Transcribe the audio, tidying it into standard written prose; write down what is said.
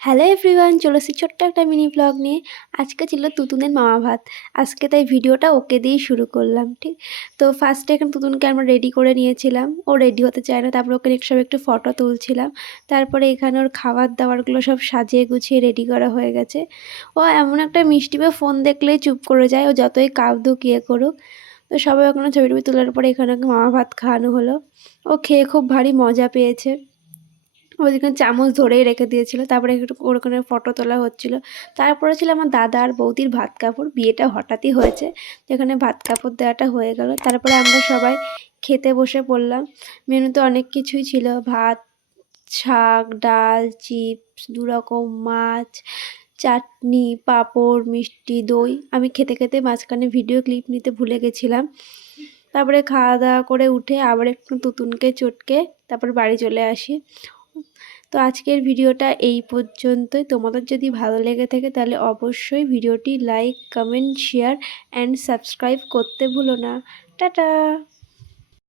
Hello everyone, চলে এসেছি ছোট্ট একটা মিনি ব্লগ নিয়ে। আজকে ছিল তুতুনের মামা ভাত। আজকে তাই ভিডিওটা ওকে দিয়েই শুরু করলাম, ঠিক। তো ফার্স্টে এখানে তুতুনকে আমরা রেডি করে নিয়েছিলাম। ও রেডি হতে চায় না, তারপরে ওকে সব একটু ফটো তুলছিলাম। তারপরে এখানে ওর খাবার দাবারগুলো সব সাজিয়ে গুছিয়ে রেডি করা হয়ে গেছে। ও এমন একটা মিষ্টি বা ফোন দেখলেই চুপ করে যায়, ও যতই কাঁদুক ইয়ে করুক। তো সবাই ওখানে ছবি টবি তোলার পরে এখানে ওকে মামা ভাত খাওয়ানো হলো। ও খেয়ে খুব ভারী মজা পেয়েছে। ওদিকে চামচ ধরেই রেখে দিয়েছিল। তারপরে একটু ওর ওখানে ফটো তোলা হচ্ছিল। তারপরে ছিল আমার দাদা আর বৌদির ভাত কাপড়। বিয়েটা হঠাৎই হয়েছে, যেখানে ভাত কাপড় দেওয়াটা হয়ে গেল। তারপরে আমরা সবাই খেতে বসে পড়লাম। মেনুতে অনেক কিছুই ছিল, ভাত, শাক, ডাল, চিপস, 2 রকম মাছ, চাটনি, পাঁপড়, মিষ্টি, দই। আমি খেতে খেতে মাঝখানে ভিডিও ক্লিপ নিতে ভুলে গেছিলাম। তারপরে খাওয়া দাওয়া করে উঠে আবার একটু তুতুনকে চটকে তারপর বাড়ি চলে আসি। তো আজকের ভিডিওটা এই পর্যন্তই। তোমাদের যদি ভালো লেগে থাকে তাহলে অবশ্যই ভিডিওটি like, comment, share and subscribe করতে ভুলো না। টাটা।